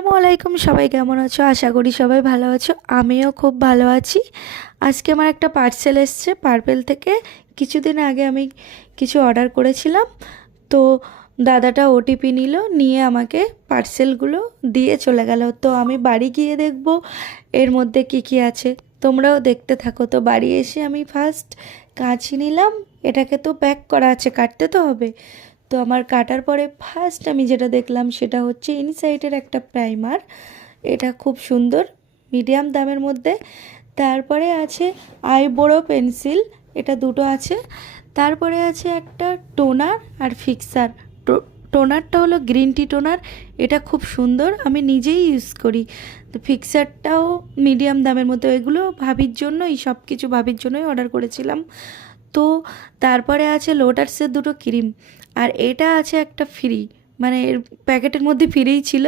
আসসালামু আলাইকুম, সবাই কেমন আছো? আশা করি সবাই ভালো আছো। আমিও খুব ভালো আছি। আজকে আমার একটা পার্সেল এসছে পার্পেল থেকে। কিছুদিন আগে আমি কিছু অর্ডার করেছিলাম, তো দাদাটা ওটিপি নিল, নিয়ে আমাকে পার্সেলগুলো দিয়ে চলে গেল। তো আমি বাড়ি গিয়ে দেখব এর মধ্যে কি কি আছে। তোমরাও দেখতে থাকো। তো বাড়ি এসে আমি ফার্স্ট কাঁচি নিলাম। এটাকে তো প্যাক করা আছে, কাটতে তো হবে। তো আমার কাটার পরে ফার্স্ট আমি যেটা দেখলাম সেটা হচ্ছে ইনসাইটের একটা প্রাইমার। এটা খুব সুন্দর, মিডিয়াম দামের মধ্যে। তারপরে আছে আইব্রো পেন্সিল, এটা দুটো আছে। তারপরে আছে একটা টোনার আর ফিক্সার। টোনারটা হলো গ্রিন টি টোনার, এটা খুব সুন্দর, আমি নিজেই ইউজ করি। তো ফিক্সারটাও মিডিয়াম দামের মধ্যে। এগুলো ভাবির জন্যই, সব কিছু ভাবির জন্যই অর্ডার করেছিলাম। তো তারপরে আছে লোটাসের দুটো ক্রিম, আর এটা আছে একটা ফ্রি, মানে এর প্যাকেটের মধ্যে ফ্রিই ছিল,